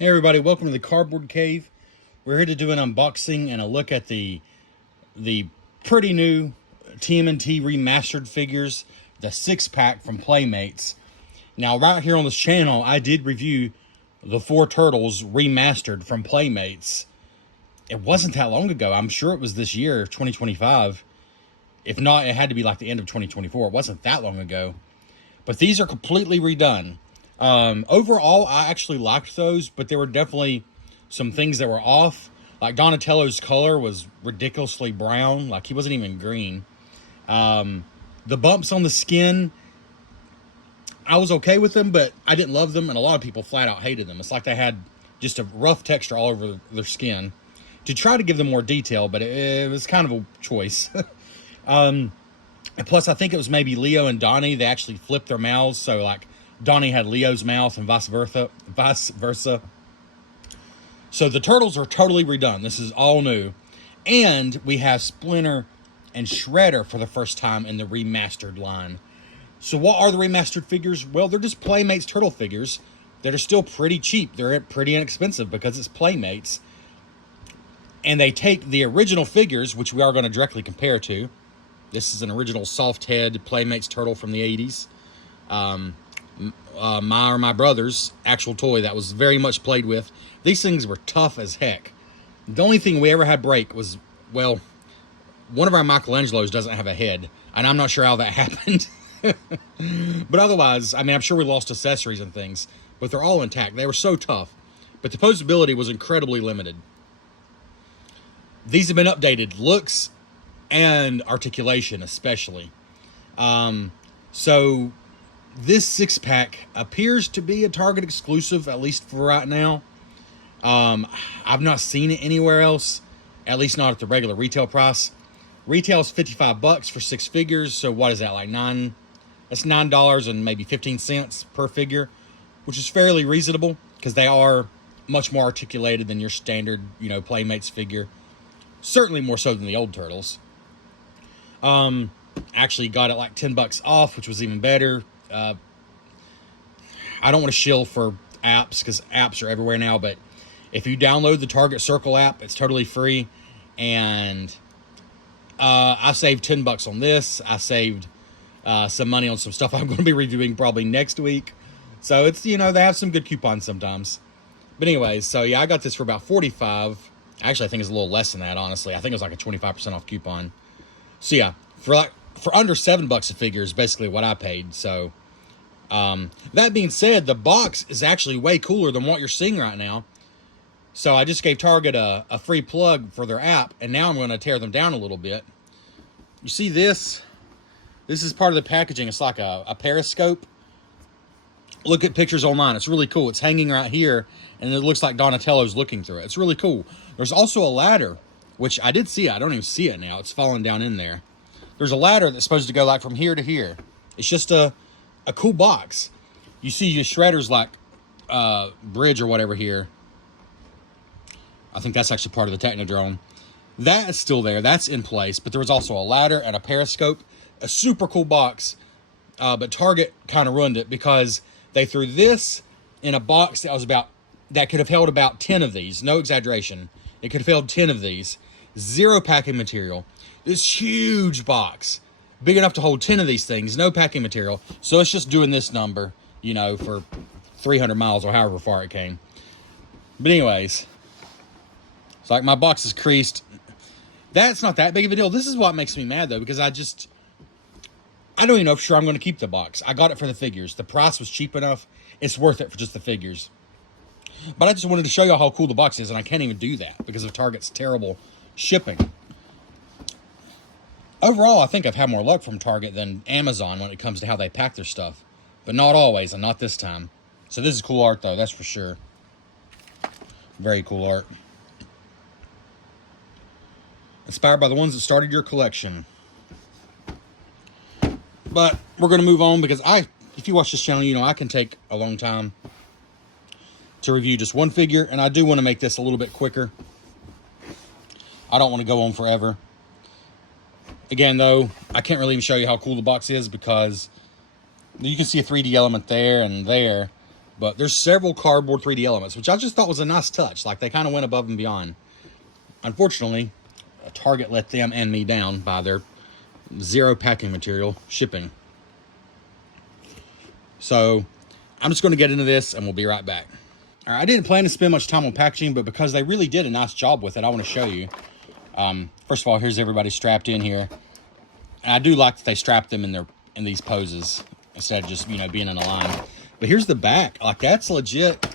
Hey everybody, welcome to the Cardboard Cave. We're here to do an unboxing and a look at the pretty new TMNT Remastered figures, the 6-pack from Playmates. Now, right here on this channel, I did review the 4 Turtles Remastered from Playmates. It wasn't that long ago. I'm sure it was this year, 2025. If not, it had to be like the end of 2024. It wasn't that long ago. But these are completely redone. Overall, I actually liked those, but there were definitely some things that were off. Like Donatello's color was ridiculously brown. Like he wasn't even green. The bumps on the skin, I was okay with them, but I didn't love them, and a lot of people flat out hated them. It's like they had just a rough texture all over their skin to try to give them more detail, but it was kind of a choice. And plus, I think it was maybe Leo and Donnie. They actually flipped their mouths, so like Donnie had Leo's mouth and vice versa. So the Turtles are totally redone. This is all new. And we have Splinter and Shredder for the first time in the Remastered line. So what are the Remastered figures? Well, they're just Playmates Turtle figures that are still pretty cheap. They're pretty inexpensive because it's Playmates. And they take the original figures, which we are going to directly compare to. This is an original soft head Playmates Turtle from the 80s. My brother's actual toy that was very much played with. These things were tough as heck. The only thing we ever had break was, well, one of our Michelangelos doesn't have a head, and I'm not sure how that happened. But otherwise, I mean, I'm sure we lost accessories and things, but they're all intact. They were so tough, but the posability was incredibly limited. These have been updated, looks and articulation especially. So this 6-pack appears to be a Target exclusive, at least for right now. I've not seen it anywhere else, at least not at the regular retail price. Retail is $55 for 6 figures, so what is that, like that's $9 and maybe 15 cents per figure, which is fairly reasonable because they are much more articulated than your standard, Playmates figure. Certainly more so than the old Turtles. Actually got it like $10 off, which was even better. I don't want to shill for apps because apps are everywhere now, but if you download the Target Circle app, it's totally free. And I saved $10 on this. I saved some money on some stuff I'm going to be reviewing probably next week. So it's, they have some good coupons sometimes. But anyways, so yeah, I got this for about $45. Actually, I think it's a little less than that, honestly. I think it was like a 25% off coupon. So yeah, for under $7 a figure is basically what I paid. So that being said, the box is actually way cooler than what you're seeing right now. So I just gave Target a free plug for their app, and now I'm going to tear them down a little bit. You see this? This is part of the packaging. It's like a periscope. Look at pictures online. It's really cool. It's hanging right here, and it looks like Donatello's looking through it. It's really cool. There's also a ladder, which I did see. I don't even see it now. It's falling down in there. There's a ladder that's supposed to go like from here to here. It's just a cool box. You see your Shredder's like bridge or whatever here. I think that's actually part of the Technodrome. That is still there. That's in place. But there was also a ladder and a periscope. A super cool box. But Target kind of ruined it because they threw this in a box that could have held about 10 of these. No exaggeration. It could have held 10 of these. 0 packing material. This huge box. Big enough to hold 10 of these things. No packing material. So it's just doing this number, for 300 miles or however far it came. But anyways, it's like my box is creased. That's not that big of a deal. This is what makes me mad, though, because I don't even know for sure I'm going to keep the box. I got it for the figures. The price was cheap enough. It's worth it for just the figures. But I just wanted to show y'all how cool the box is, and I can't even do that because of Target's terrible shipping. Overall, I think I've had more luck from Target than Amazon when it comes to how they pack their stuff. But not always, and not this time. So this is cool art, though, that's for sure. Very cool art. Inspired by the ones that started your collection. But we're going to move on because if you watch this channel, I can take a long time to review just one figure, and I do want to make this a little bit quicker. I don't want to go on forever. Again, though, I can't really even show you how cool the box is because you can see a 3D element there and there, But there's several cardboard 3D elements, which I just thought was a nice touch. Like, they kind of went above and beyond. Unfortunately, Target let them and me down by their zero packing material shipping. So I'm just going to get into this and we'll be right back. All right, I didn't plan to spend much time on packaging, but because they really did a nice job with it, I want to show you. First of all, here's everybody strapped in here. And I do like that they strapped them in these poses instead of just, you know, being in a line. But here's the back. Like, that's legit.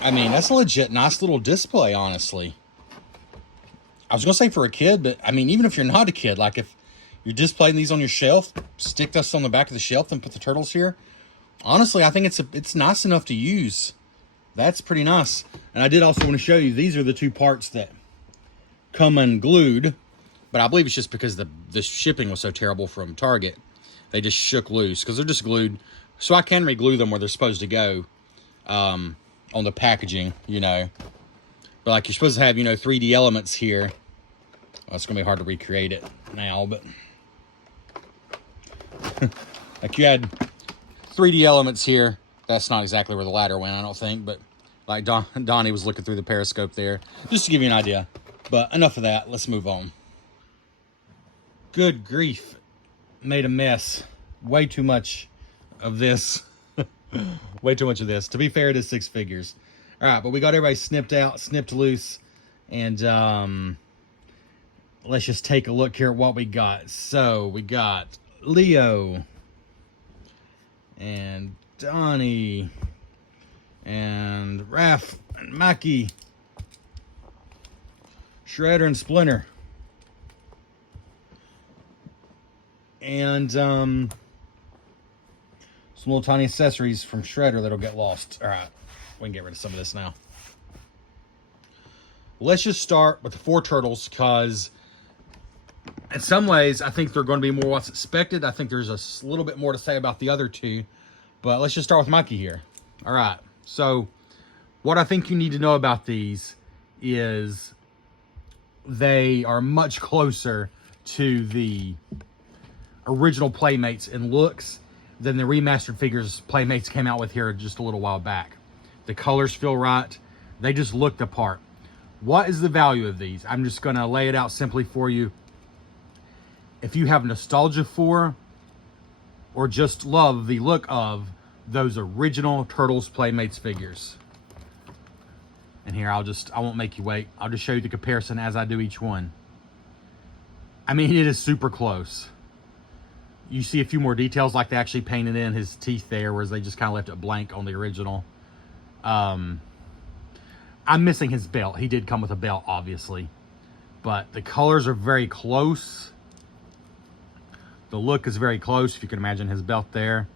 I mean, that's a legit nice little display, honestly. I was going to say for a kid, but I mean, even if you're not a kid, like if you're displaying these on your shelf, stick this on the back of the shelf and put the turtles here. Honestly, I think it's nice enough to use. That's pretty nice. And I did also want to show you, these are the two parts that come unglued, but I believe it's just because the shipping was so terrible from Target. They just shook loose because they're just glued. So I can re-glue them where they're supposed to go on the packaging, you know. But like, you're supposed to have, you know, 3D elements here. Well, it's going to be hard to recreate it now, but like you had 3D elements here. That's not exactly where the ladder went, I don't think, but like Donnie was looking through the periscope there, just to give you an idea. But enough of that, let's move on. Good grief, made a mess. Way too much of this. Way too much of this. To be fair, it is 6 figures. All right, but we got everybody snipped out, snipped loose, and let's just take a look here at what we got. So we got Leo and Donnie and Raph and Mackie, Shredder and Splinter, and some little tiny accessories from Shredder that'll get lost. All right, we can get rid of some of this now. Let's just start with the 4 turtles, because in some ways I think they're going to be more what's expected. I think there's a little bit more to say about the other 2, but let's just start with Mikey here. All right, so what I think you need to know about these is they are much closer to the original Playmates in looks than the remastered figures Playmates came out with here just a little while back. The colors feel right. They just look the part. What is the value of these? I'm just going to lay it out simply for you. If you have nostalgia for or just love the look of those original Turtles Playmates figures. And here, I won't make you wait. I'll just show you the comparison as I do each one. I mean, it is super close. You see a few more details, like they actually painted in his teeth there, whereas they just kind of left it blank on the original. I'm missing his belt. He did come with a belt, obviously. But the colors are very close. The look is very close, if you can imagine his belt there.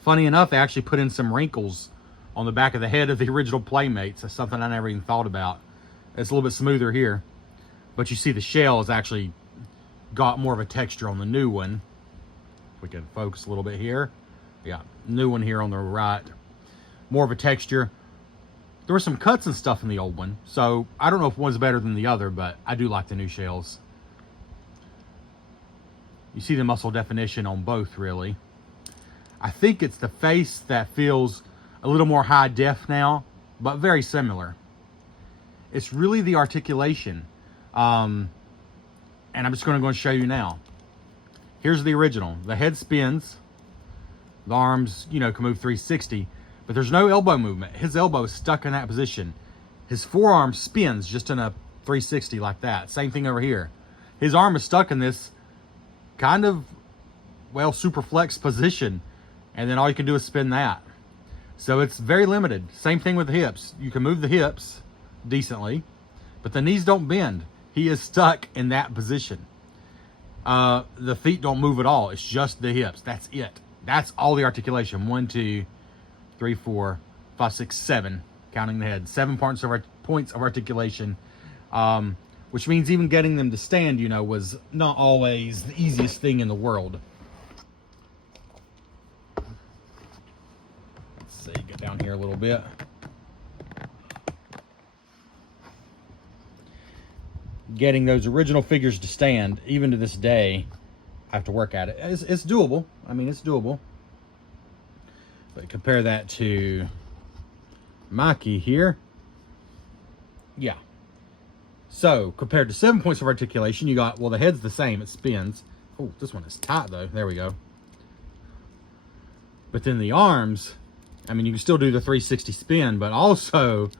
Funny enough, they actually put in some wrinkles on the back of the head of the original Playmates. That's something I never even thought about. It's a little bit smoother here. But you see the shell has actually got more of a texture on the new one. We can focus a little bit here. Yeah, new one here on the right. More of a texture. There were some cuts and stuff in the old one, so I don't know if one's better than the other, but I do like the new shells. You see the muscle definition on both, really. I think it's the face that feels a little more high def now, but very similar. It's really the articulation. And I'm just going to go and show you now. Here's the original. The head spins. The arms, you know, can move 360, but there's no elbow movement. His elbow is stuck in that position. His forearm spins just in a 360 like that. Same thing over here. His arm is stuck in this kind of, well, super flex position, and then all you can do is spin that. So it's very limited. Same thing with the hips. You can move the hips decently, but the knees don't bend. He is stuck in that position. The feet don't move at all. It's just the hips. That's it. That's all the articulation. 1, 2, 3, 4, 5, 6, 7, counting the head. 7 points of articulation, which means even getting them to stand, you know, was not always the easiest thing in the world. Let's see, get down here a little bit. Getting those original figures to stand, even to this day, I have to work at it. It's doable. I mean, it's doable. But compare that to Mikey here. Yeah. So, compared to 7 points of articulation, you got, well, the head's the same. It spins. Oh, this one is tight, though. There we go. But then the arms, I mean, you can still do the 360 spin, but also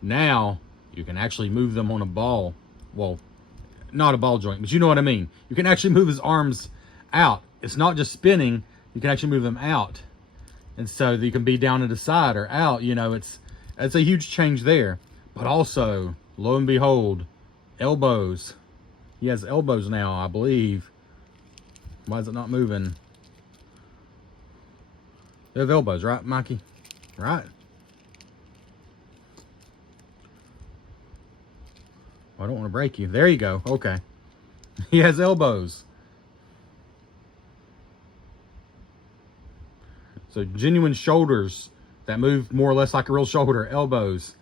now you can actually move them on a ball. Well, not a ball joint, but you know what I mean. You can actually move his arms out. It's not just spinning. You can actually move them out. And so you can be down to the side or out. You know, it's a huge change there. But also, lo and behold, elbows. He has elbows now, I believe. Why is it not moving? They have elbows, right, Mikey? Right. I don't want to break you. There you go. Okay. He has elbows. So genuine shoulders that move more or less like a real shoulder, elbows.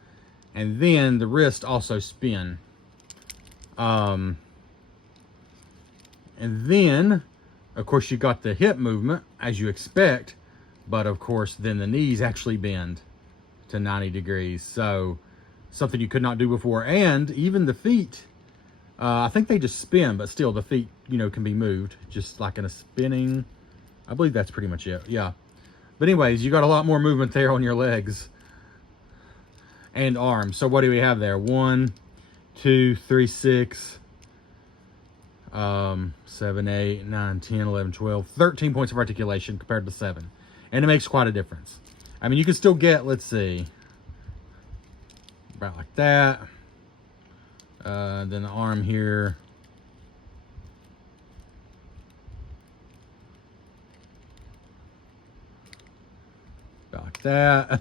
And then the wrist also spin. And then, of course, you got the hip movement, as you expect. But, of course, then the knees actually bend to 90 degrees. So, something you could not do before. And even the feet, I think they just spin. But still, the feet, you know, can be moved. Just like in a spinning. I believe that's pretty much it. Yeah. But anyways, you got a lot more movement there on your legs and arms. So what do we have there? 1, 2, 3, 6, 7, 8, 9, 10, 11, 12, 13 points of articulation compared to 7. And it makes quite a difference. I mean, you can still get, let's see, about like that. Then the arm here. Like that.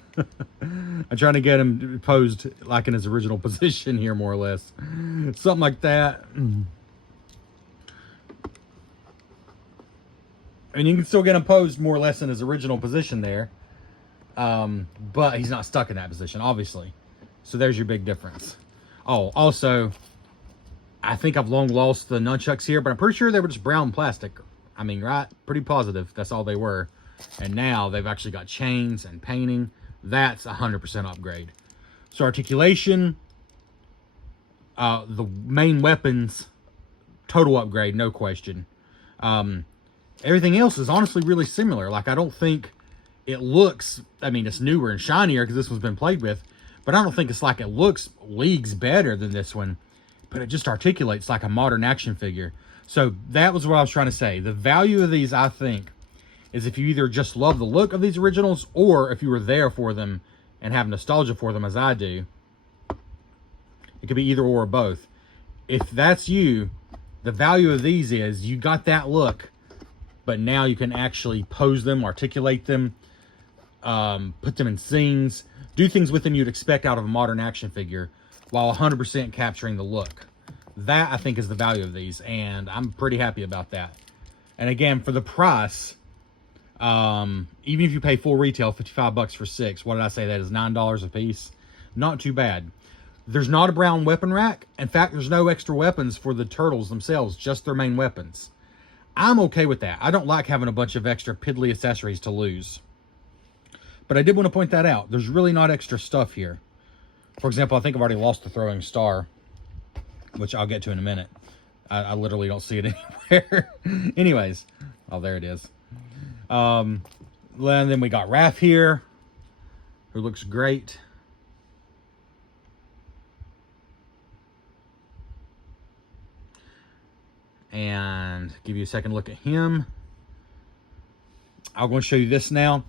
I'm trying to get him posed like in his original position here, more or less. Something like that. And you can still get him posed more or less in his original position there. But he's not stuck in that position, obviously. So there's your big difference. Oh, also, I think I've long lost the nunchucks here, but I'm pretty sure they were just brown plastic. I mean, right? Pretty positive that's all they were. And now they've actually got chains and painting. That's 100% upgrade. So articulation, the main weapons, total upgrade, no question. Everything else is honestly really similar. Like, I don't think it looks, I mean, it's newer and shinier because this one's been played with, but I don't think it's like it looks leagues better than this one, but it just articulates like a modern action figure. So that was what I was trying to say. The value of these, I think, is if you either just love the look of these originals or if you were there for them and have nostalgia for them as I do. It could be either or both. If that's you, the value of these is you got that look, but now you can actually pose them, articulate them, put them in scenes, do things with them you'd expect out of a modern action figure while 100% capturing the look. That, I think, is the value of these, and I'm pretty happy about that. And again, for the price, even if you pay full retail, $55 for 6, what did I say? That is $9 a piece. Not too bad. There's not a brown weapon rack. In fact, there's no extra weapons for the turtles themselves, just their main weapons. I'm okay with that. I don't like having a bunch of extra piddly accessories to lose. But I did want to point that out. There's really not extra stuff here. For example, I think I've already lost the throwing star, which I'll get to in a minute. I literally don't see it anywhere. Anyways, oh, there it is. And then we got Raph here, who looks great. And give you a second look at him. I'm going to show you this now.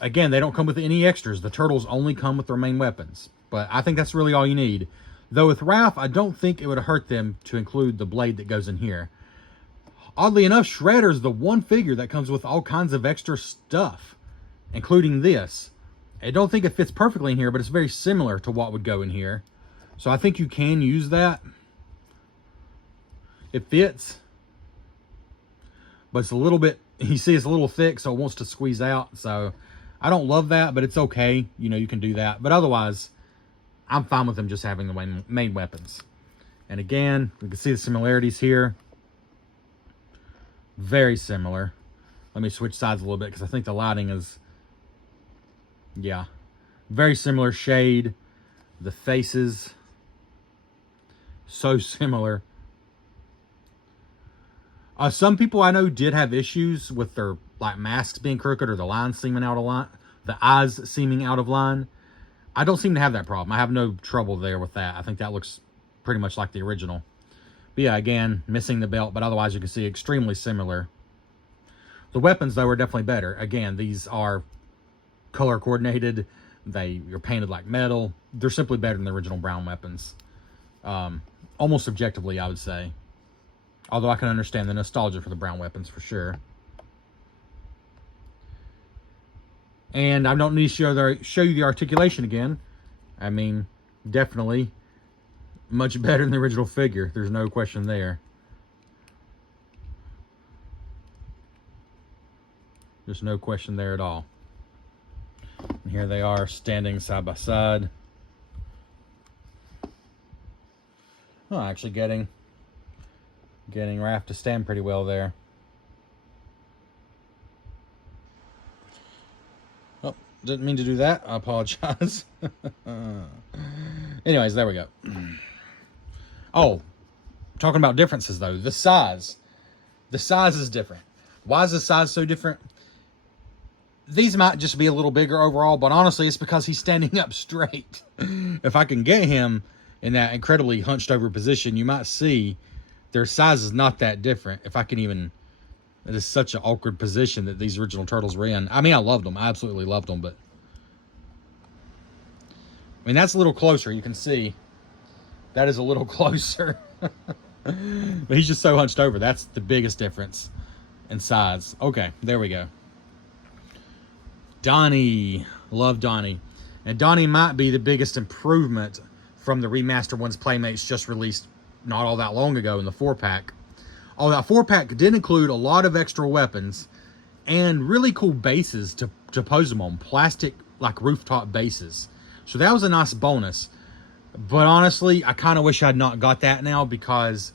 Again, they don't come with any extras. The turtles only come with their main weapons. But I think that's really all you need. Though with Raph, I don't think it would hurt them to include the blade that goes in here. Oddly enough, Shredder's the one figure that comes with all kinds of extra stuff, including this. I don't think it fits perfectly in here, but it's very similar to what would go in here. So I think you can use that. It fits, but it's a little bit, you see it's a little thick, so it wants to squeeze out. So I don't love that, but it's okay. You know, you can do that. But otherwise, I'm fine with them just having the main weapons. And again, we can see the similarities here. Very similar. Let me switch sides a little bit because I think the lighting is Yeah. Very similar shade. The faces. So similar. Some people I know did have issues with their like masks being crooked or the lines seeming out of line, the eyes seeming out of line. I don't seem to have that problem. I have no trouble there with that. I think that looks pretty much like the original. But yeah, again, missing the belt, but otherwise you can see extremely similar. The weapons, though, are definitely better. Again, these are color coordinated. You're painted like metal. They're simply better than the original brown weapons. Almost objectively, I would say. Although I can understand the nostalgia for the brown weapons for sure. And I don't need to show you the articulation again. I mean, definitely much better than the original figure. There's no question there. There's no question there at all. And here they are standing side by side. Oh, actually getting Raph to stand pretty well there. Oh, didn't mean to do that. I apologize. Anyways, there we go. Oh, talking about differences though. The size. The size is different. Why is the size so different? These might just be a little bigger overall, but honestly, it's because he's standing up straight. If I can get him in that incredibly hunched over position, you might see their size is not that different. If I can even, it is such an awkward position that these original turtles were in. I mean, I loved them. I absolutely loved them, but I mean, that's a little closer. You can see that is a little closer. But he's just so hunched over. That's the biggest difference in size. Okay, there we go. Donnie. Love Donnie. And Donnie might be the biggest improvement from the remastered ones Playmates just released not all that long ago in the 4-pack. Oh, that 4-pack did include a lot of extra weapons and really cool bases to pose them on. Plastic, like, rooftop bases. So that was a nice bonus. But honestly, I kind of wish I'd not got that now, because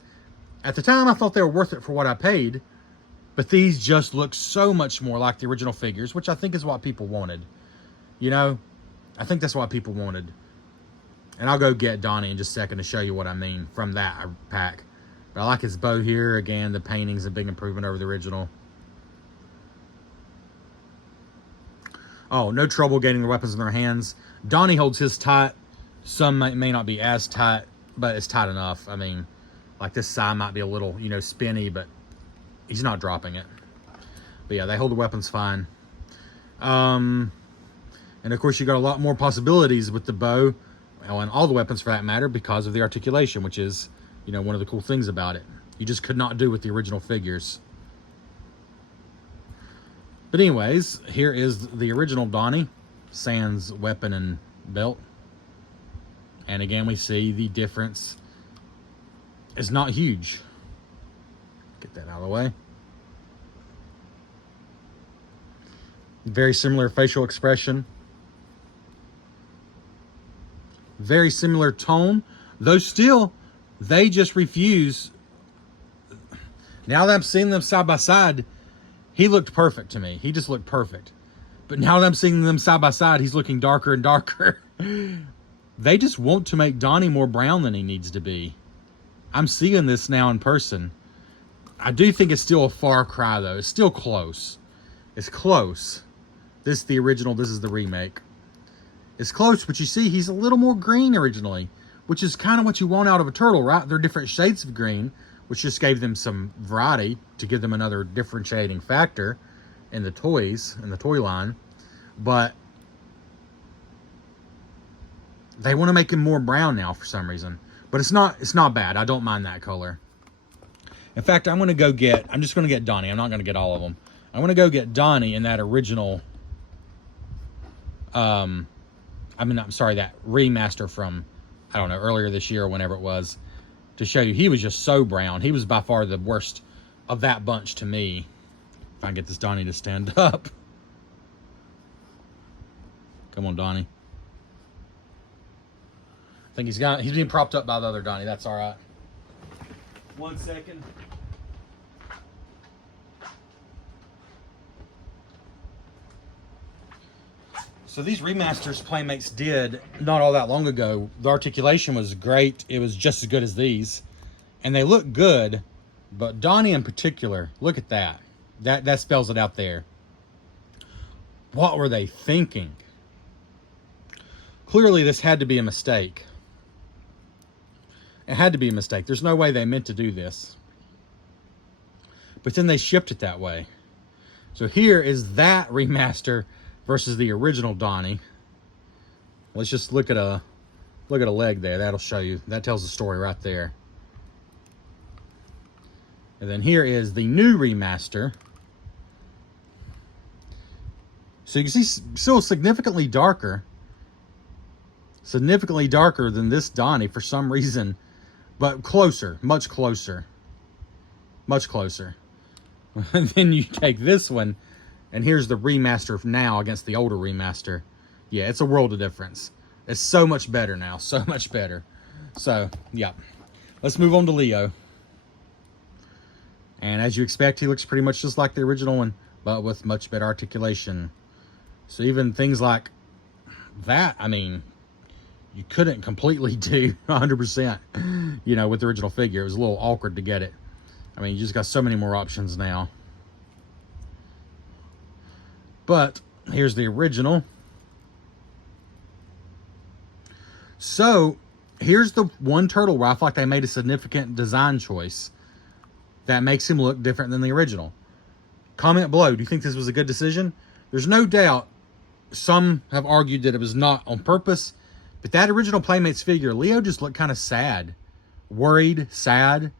at the time I thought they were worth it for what I paid. But these just look so much more like the original figures, which I think is what people wanted. You know, I think that's what people wanted. And I'll go get Donnie in just a second to show you what I mean from that pack. But I like his bow here. Again, the painting's a big improvement over the original. Oh, no trouble getting the weapons in their hands. Donnie holds his tight. Some may not be as tight, but it's tight enough. I mean, like this side might be a little, you know, spinny, but he's not dropping it. But yeah, they hold the weapons fine. And of course, you got a lot more possibilities with the bow, and all the weapons for that matter, because of the articulation, which is, you know, one of the cool things about it. You just could not do with the original figures. But anyways, here is the original Donnie, sans weapon and belt. And again, we see the difference is not huge. Get that out of the way. Very similar facial expression. Very similar tone. Though still, they just refuse. Now that I'm seeing them side by side, he looked perfect to me. He just looked perfect. But now that I'm seeing them side by side, he's looking darker and darker. They just want to make Donnie more brown than he needs to be. I'm seeing this now in person. I do think it's still a far cry, though. It's still close. It's close. This is the original. This is the remake. It's close, but you see, he's a little more green originally, which is kind of what you want out of a turtle, right? They're different shades of green, which just gave them some variety to give them another differentiating factor in the toys, in the toy line. But they want to make him more brown now for some reason. But it's not bad. I don't mind that color. In fact, I'm just going to get Donnie. I'm not going to get all of them. I'm going to go get Donnie in that original, that remaster from, I don't know, earlier this year or whenever it was, to show you he was just so brown. He was by far the worst of that bunch to me. If I can get this Donnie to stand up. Come on, Donnie. I think he's being propped up by the other Donnie. That's all right. 1 second. So these remasters Playmates did not all that long ago. The articulation was great. It was just as good as these. And they look good. But Donnie in particular, look at that. That spells it out there. What were they thinking? Clearly this had to be a mistake. It had to be a mistake. There's no way they meant to do this. But then they shipped it that way. So here is that remaster versus the original Donnie. Let's just look at a leg there. That'll show you. That tells the story right there. And then here is the new remaster. So you can see still significantly darker. Significantly darker than this Donnie for some reason. But closer. Much closer. Much closer. And then you take this one. And here's the remaster now against the older remaster. Yeah, it's a world of difference. It's so much better now. So much better. So, yeah. Let's move on to Leo. And as you expect, he looks pretty much just like the original one, but with much better articulation. So even things like that, I mean, you couldn't completely do 100%, you know, with the original figure. It was a little awkward to get it. I mean, you just got so many more options now. But here's the original. So here's the one turtle where I feel like they made a significant design choice that makes him look different than the original. Comment below. Do you think this was a good decision? There's no doubt some have argued that it was not on purpose. But that original Playmates figure, Leo just looked kind of sad. Worried, sad.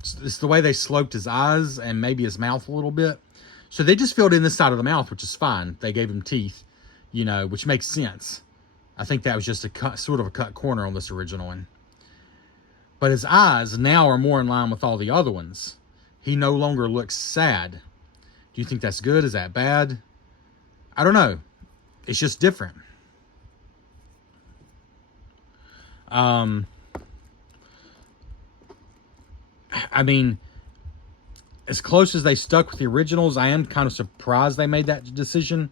It's the way they sloped his eyes and maybe his mouth a little bit. So they just filled in this side of the mouth, which is fine. They gave him teeth, you know, which makes sense. I think that was just a cut, sort of a cut corner on this original one. But his eyes now are more in line with all the other ones. He no longer looks sad. Do you think that's good? Is that bad? I don't know. It's just different. I mean, as close as they stuck with the originals, I am kind of surprised they made that decision.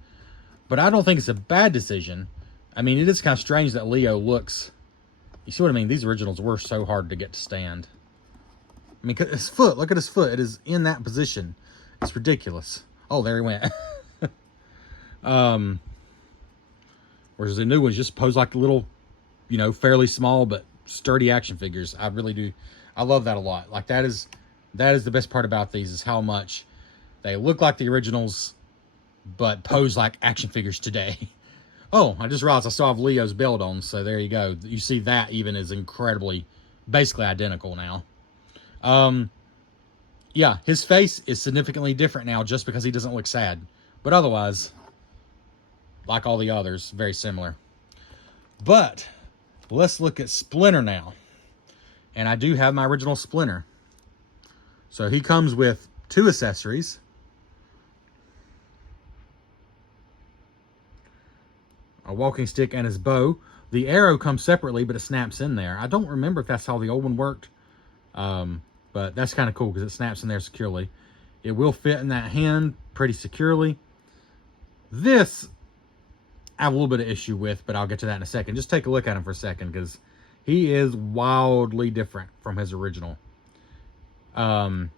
But I don't think it's a bad decision. I mean, it is kind of strange that Leo looks... You see what I mean? These originals were so hard to get to stand. I mean, his foot, look at his foot. It is in that position. It's ridiculous. Oh, there he went. Whereas the new ones just pose like little, you know, fairly small but sturdy action figures. I really do. I love that a lot. Like that is the best part about these, is how much they look like the originals but pose like action figures today. Oh, I just realized I still have Leo's belt on, so there you go. You see that even is incredibly, basically identical now. Yeah, his face is significantly different now just because he doesn't look sad. But otherwise, like all the others, very similar. But let's look at Splinter now. And I do have my original Splinter. So he comes with 2 accessories. A walking stick and his bow. The arrow comes separately, but it snaps in there. I don't remember if that's how the old one worked. But that's kind of cool because it snaps in there securely. It will fit in that hand pretty securely. This, I have a little bit of issue with, but I'll get to that in a second. Just take a look at him for a second because he is wildly different from his original. So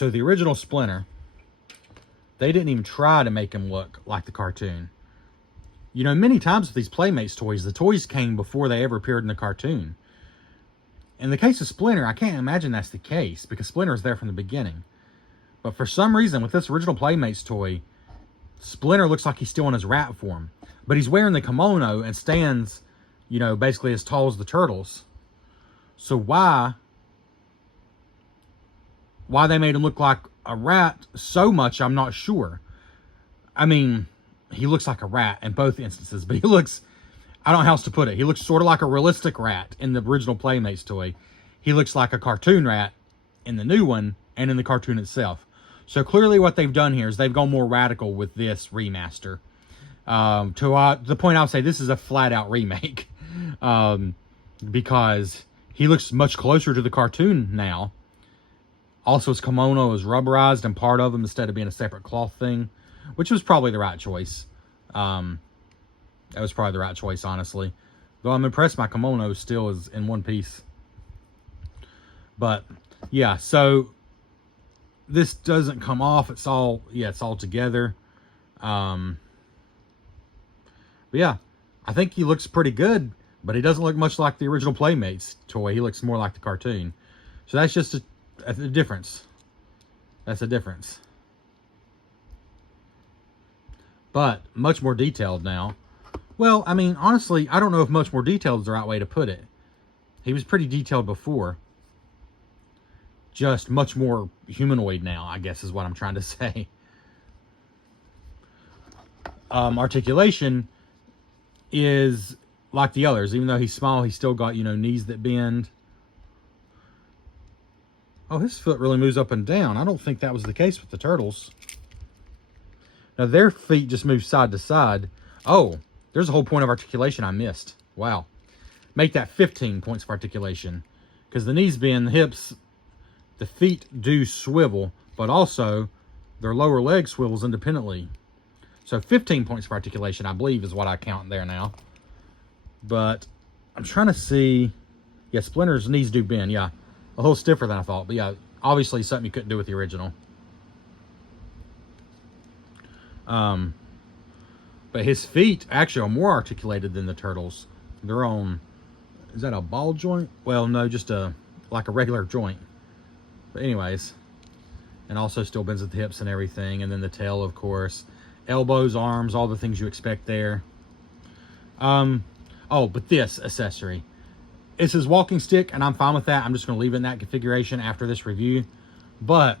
the original Splinter, they didn't even try to make him look like the cartoon. You know, many times with these Playmates toys, the toys came before they ever appeared in the cartoon. In the case of Splinter, I can't imagine that's the case because Splinter is there from the beginning. But for some reason, with this original Playmates toy, Splinter looks like he's still in his rat form. But he's wearing the kimono and stands, you know, basically as tall as the turtles. So why they made him look like a rat so much, I'm not sure. I mean, he looks like a rat in both instances, but he looks, I don't know how else to put it. He looks sort of like a realistic rat in the original Playmates toy. He looks like a cartoon rat in the new one and in the cartoon itself. So clearly what they've done here is they've gone more radical with this remaster. To the point I would say this is a flat-out remake. Because he looks much closer to the cartoon now. Also, his kimono is rubberized and part of him instead of being a separate cloth thing, which was probably the right choice. That was probably the right choice, honestly. Though I'm impressed my kimono still is in one piece. But, yeah, so this doesn't come off. It's all, yeah, it's all together. But yeah, I think he looks pretty good, but he doesn't look much like the original Playmates toy. He looks more like the cartoon. So that's just a difference. That's a difference. But much more detailed now. Well, I mean, honestly, I don't know if much more detailed is the right way to put it. He was pretty detailed before. Just much more humanoid now, I guess is what I'm trying to say. Articulation is like the others. Even though he's small, he's still got, you know, knees that bend. Oh, his foot really moves up and down. I don't think that was the case with the turtles. Now, their feet just move side to side. Oh, there's a whole point of articulation I missed. Wow. Make that 15 points of articulation. Because the knees bend, the hips, the feet do swivel, but also their lower leg swivels independently. So 15 points of articulation, I believe, is what I count there now. But I'm trying to see. Yeah, Splinter's knees do bend. Yeah, a little stiffer than I thought. But yeah, obviously something you couldn't do with the original. But his feet actually are more articulated than the turtles. They're on, is that a ball joint? Well, no, just like a regular joint. But anyways, and also still bends at the hips and everything. And then the tail, of course. Elbows, arms, all the things you expect there. Oh, but this accessory. It's his walking stick, and I'm fine with that. I'm just going to leave it in that configuration after this review. But,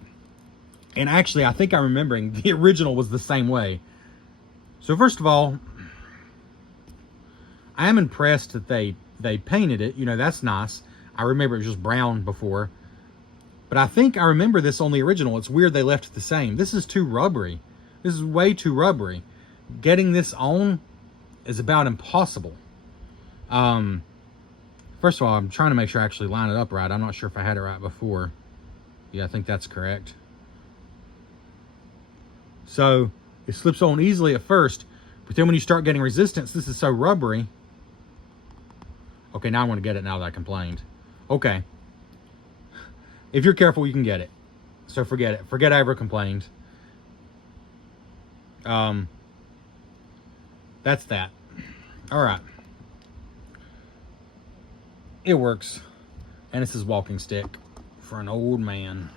and actually, I think I'm remembering the original was the same way. So first of all, I am impressed that they painted it. You know, that's nice. I remember it was just brown before. But I think I remember this on the original. It's weird they left it the same. This is too rubbery. This is way too rubbery. Getting this on is about impossible. First of all, I'm trying to make sure I actually line it up right. I'm not sure if I had it right before. Yeah, I think that's correct. So it slips on easily at first, but then when you start getting resistance, this is so rubbery. Okay, now I want to get it now that I complained. Okay. If you're careful, you can get it. So forget it. Forget I ever complained. That's that. All right. It works. And it's his walking stick for an old man.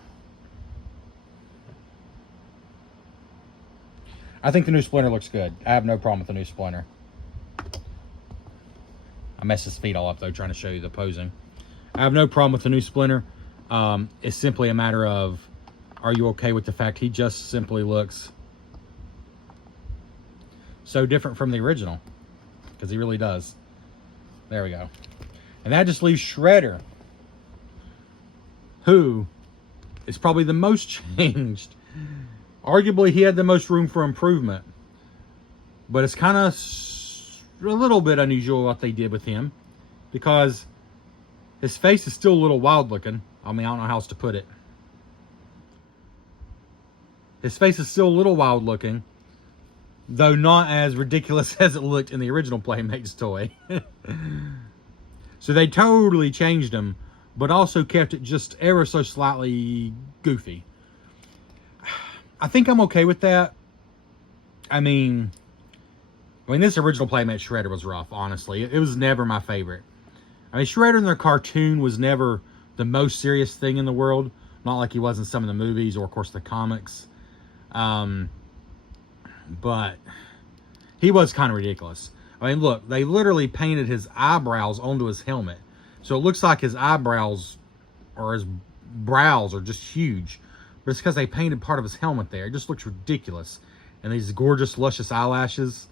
I think the new Splinter looks good. I have no problem with the new Splinter. I messed his feet all up, though, trying to show you the posing. I have no problem with the new Splinter. It's simply a matter of, are you okay with the fact he just simply looks so different from the original? Because he really does. There we go. And that just leaves Shredder, who is probably the most changed. Arguably, he had the most room for improvement. But it's kind of a little bit unusual what they did with him. Because his face is still a little wild looking. I mean, I don't know how else to put it. His face is still a little wild looking. Though not as ridiculous as it looked in the original Playmates toy. So they totally changed him. But also kept it just ever so slightly goofy. I think I'm okay with that. I mean, this original Playmate Shredder was rough, honestly. It was never my favorite. I mean, Shredder in their cartoon was never the most serious thing in the world. Not like he was in some of the movies or, of course, the comics. But he was kind of ridiculous. I mean, look, they literally painted his eyebrows onto his helmet. So it looks like his eyebrows or his brows are just huge. But it's because they painted part of his helmet there. It just looks ridiculous. And these gorgeous, luscious eyelashes.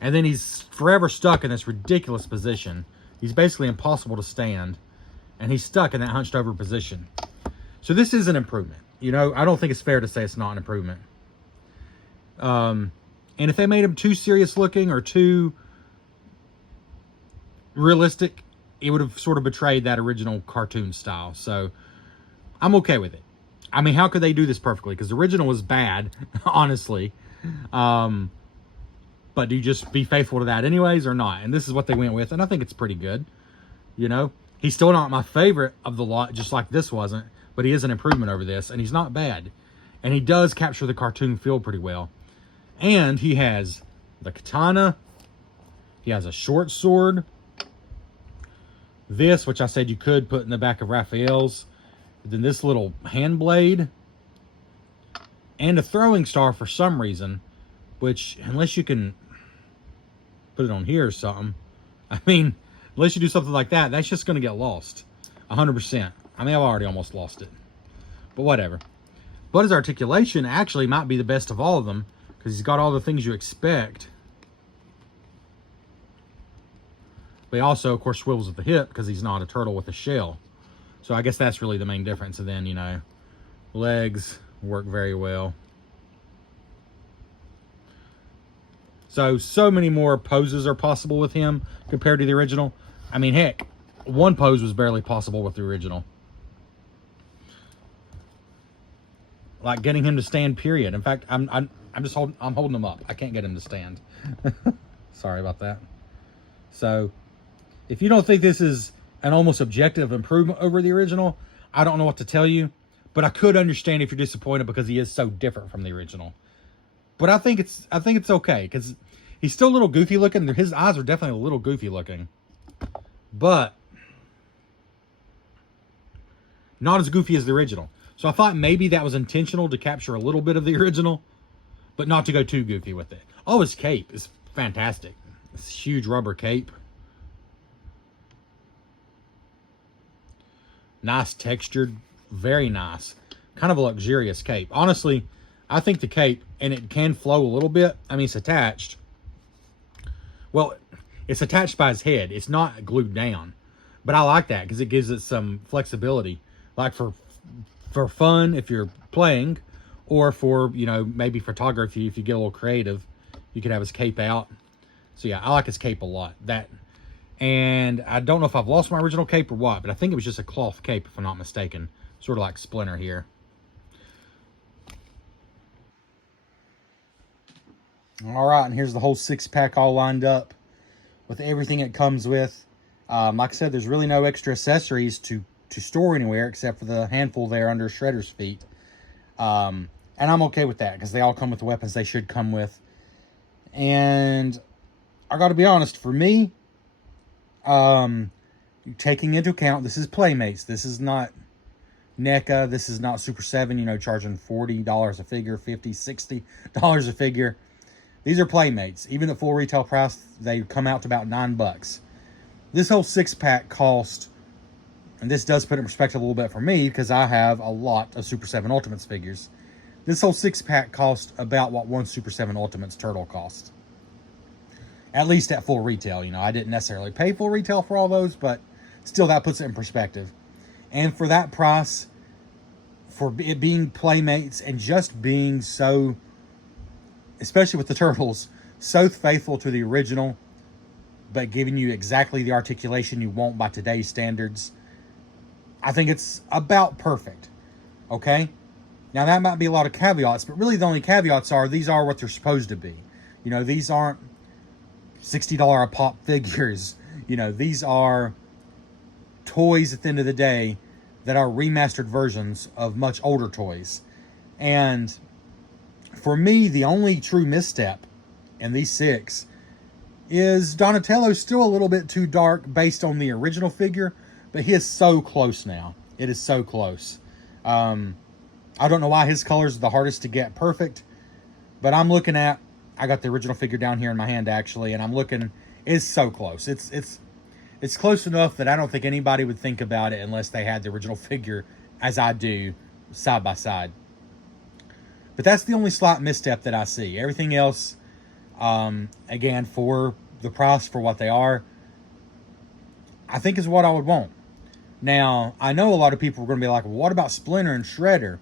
And then he's forever stuck in this ridiculous position. He's basically impossible to stand. And he's stuck in that hunched over position. So this is an improvement. You know, I don't think it's fair to say it's not an improvement. And if they made him too serious looking or too realistic, it would have sort of betrayed that original cartoon style. So I'm okay with it. I mean, how could they do this perfectly? Because the original was bad, honestly. But do you just be faithful to that anyways or not? And this is what they went with, and I think it's pretty good. You know, he's still not my favorite of the lot, just like this wasn't, but he is an improvement over this, and he's not bad. And he does capture the cartoon feel pretty well. And he has the katana. He has a short sword. This, which I said you could put in the back of Raphael's. Then this little hand blade. And a throwing star for some reason. Which, unless you can put it on here or something. I mean, unless you do something like that, that's just going to get lost. 100%. I mean, I've already almost lost it. But whatever. But his articulation actually might be the best of all of them. Because he's got all the things you expect. But he also, of course, swivels at the hip because he's not a turtle with a shell. So I guess that's really the main difference. And then, you know, legs work very well. So many more poses are possible with him compared to the original. I mean, heck, one pose was barely possible with the original. Like getting him to stand, period. In fact, I'm holding him up. I can't get him to stand. Sorry about that. So, if you don't think this is an almost objective improvement over the original, I don't know what to tell you. But I could understand if you're disappointed because he is so different from the original. But I think it's okay because he's still a little goofy looking. His eyes are definitely a little goofy looking, but not as goofy as the original. So I thought maybe that was intentional to capture a little bit of the original, but not to go too goofy with it. Oh, his cape is fantastic. This huge rubber cape. Nice textured, very nice. Kind of a luxurious cape. Honestly, I think the cape, and it can flow a little bit. I mean, it's attached. Well, it's attached by his head. It's not glued down. But I like that because it gives it some flexibility. Like for fun, if you're playing, or for, you know, maybe photography, if you get a little creative, you could have his cape out. So yeah, I like his cape a lot. That, and I don't know if I've lost my original cape or what, but I think it was just a cloth cape, if I'm not mistaken. Sort of like Splinter here. All right, and here's the whole 6-pack all lined up with everything it comes with. Like I said, there's really no extra accessories to store anywhere except for the handful there under Shredder's feet. And I'm okay with that because they all come with the weapons they should come with. And I got to be honest, for me, taking into account, this is Playmates. This is not NECA. This is not Super 7, you know, charging $40 a figure, $50, $60 a figure. These are Playmates. Even at full retail price, they come out to about $9. This whole 6-pack cost, and this does put it in perspective a little bit for me because I have a lot of Super 7 Ultimates figures. This whole 6-pack cost about what one Super 7 Ultimates turtle cost. At least at full retail, you know. I didn't necessarily pay full retail for all those, but still that puts it in perspective. And for that price, for it being Playmates and just being so, especially with the turtles, so faithful to the original, but giving you exactly the articulation you want by today's standards, I think it's about perfect. Okay? Now, that might be a lot of caveats, but really the only caveats are these are what they're supposed to be. You know, these aren't $60 a pop figures. You know, these are toys at the end of the day that are remastered versions of much older toys. And for me, the only true misstep in these 6 is Donatello's still a little bit too dark based on the original figure, but he is so close now. It is so close. I don't know why his colors are the hardest to get perfect, but I'm looking at, I got the original figure down here in my hand actually, and I'm looking, it's so close. It's close enough that I don't think anybody would think about it unless they had the original figure as I do side by side. But that's the only slight misstep that I see. Everything else, again, for the price for what they are, I think is what I would want. Now, I know a lot of people are going to be like, well, what about Splinter and Shredder?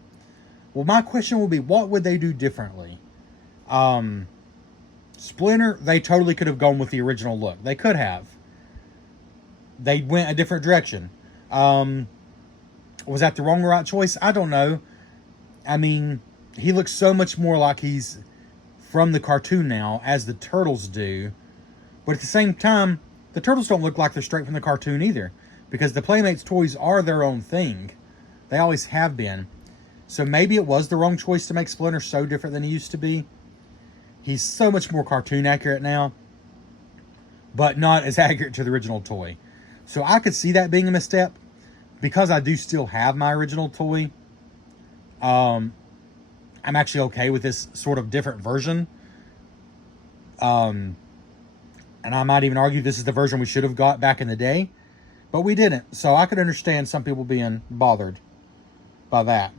Well, my question will be, what would they do differently? Splinter, they totally could have gone with the original look. They could have. They went a different direction. Was that the wrong or right choice? I don't know. I mean, he looks so much more like he's from the cartoon now as the Turtles do. But at the same time, the Turtles don't look like they're straight from the cartoon either, because the Playmates toys are their own thing. They always have been. So maybe it was the wrong choice to make Splinter so different than he used to be. He's so much more cartoon accurate now, but not as accurate to the original toy. So I could see that being a misstep. Because I do still have my original toy, I'm actually okay with this sort of different version. And I might even argue this is the version we should have got back in the day, but we didn't. So I could understand some people being bothered by that.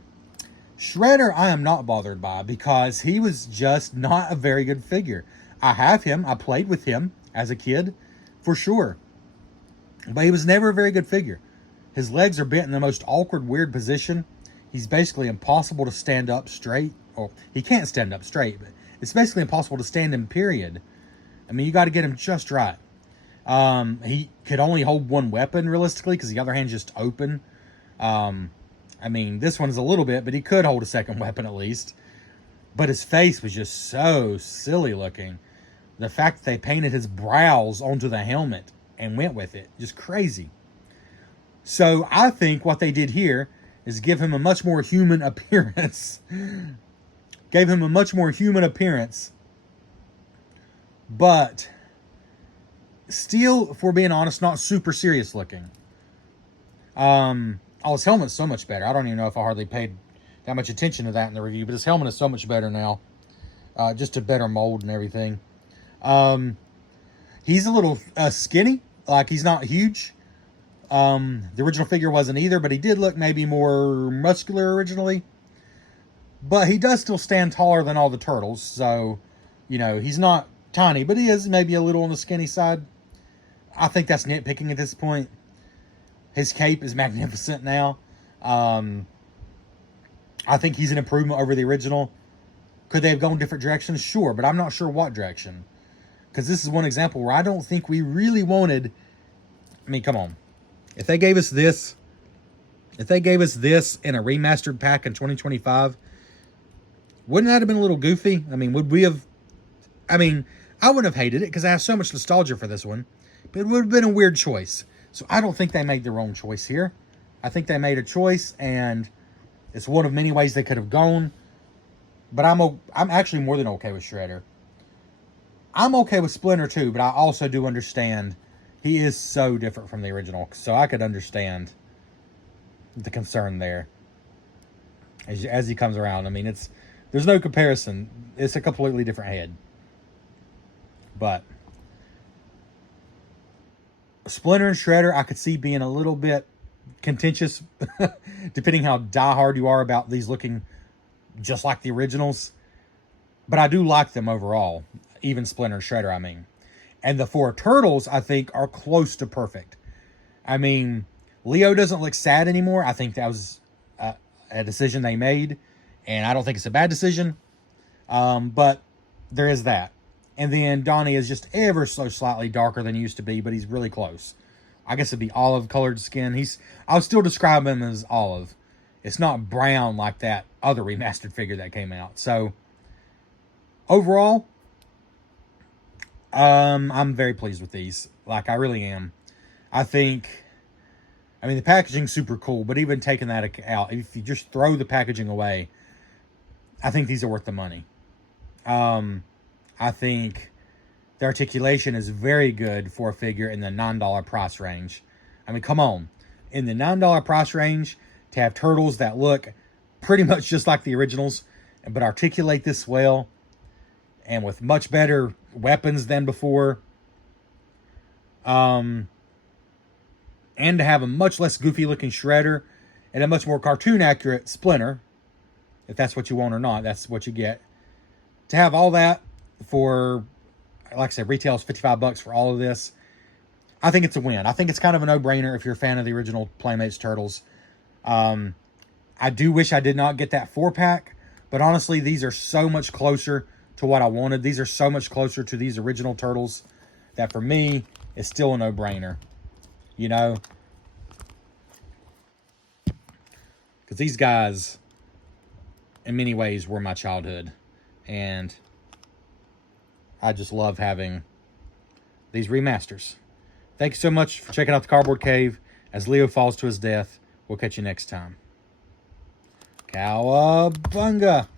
Shredder, I am not bothered by, because he was just not a very good figure. I have him. I played with him as a kid, for sure. But he was never a very good figure. His legs are bent in the most awkward, weird position. He's basically impossible to stand up straight. Or he can't stand up straight, but it's basically impossible to stand him, period. I mean, you got to get him just right. He could only hold one weapon, realistically, because the other hand's just open. I mean, this one is a little bit, but he could hold a second weapon at least. But his face was just so silly looking. The fact that they painted his brows onto the helmet and went with it, just crazy. So I think what they did here is give him a much more human appearance. Gave him a much more human appearance. But still, if we're being honest, not super serious looking. His helmet's so much better. I don't even know if I hardly paid that much attention to that in the review, but his helmet is so much better now. Just a better mold and everything. He's a little skinny. Like, he's not huge. The original figure wasn't either, but he did look maybe more muscular originally. But he does still stand taller than all the Turtles, so, you know, he's not tiny, but he is maybe a little on the skinny side. I think that's nitpicking at this point. His cape is magnificent now. I think he's an improvement over the original. Could they have gone different directions? Sure, but I'm not sure what direction. Because this is one example where I don't think we really wanted... I mean, come on. If they gave us this in a remastered pack in 2025, wouldn't that have been a little goofy? I mean, would we have... I mean, I wouldn't have hated it because I have so much nostalgia for this one. But it would have been a weird choice. So I don't think they made the wrong choice here. I think they made a choice, and it's one of many ways they could have gone. But I'm actually more than okay with Shredder. I'm okay with Splinter too, but I also do understand he is so different from the original. So I could understand the concern there as he comes around. I mean, there's no comparison. It's a completely different head. But Splinter and Shredder, I could see being a little bit contentious, depending how diehard you are about these looking just like the originals. But I do like them overall. Even Splinter and Shredder, I mean. And the four Turtles, I think, are close to perfect. I mean, Leo doesn't look sad anymore. I think that was a decision they made. And I don't think it's a bad decision. But there is that. And then Donnie is just ever so slightly darker than he used to be, but he's really close. I guess it'd be olive-colored skin. I would still describe him as olive. It's not brown like that other remastered figure that came out. So, overall, I'm very pleased with these. Like, I really am. I mean, the packaging's super cool, but even taking that out, if you just throw the packaging away, I think these are worth the money. I think the articulation is very good for a figure in the $9 price range. I mean, come on. In the $9 price range, to have Turtles that look pretty much just like the originals, but articulate this well, and with much better weapons than before, and to have a much less goofy looking Shredder, and a much more cartoon accurate Splinter, if that's what you want or not, that's what you get. To have all that for, like I said, retails $55 for all of this, I think it's a win. I think it's kind of a no-brainer if you're a fan of the original Playmates Turtles. I do wish I did not get that 4-pack, but honestly, these are so much closer to what I wanted. These are so much closer to these original Turtles that for me, it's still a no-brainer. You know? Because these guys, in many ways, were my childhood. And I just love having these remasters. Thank you so much for checking out the Cardboard Cave. As Leo falls to his death, we'll catch you next time. Cowabunga!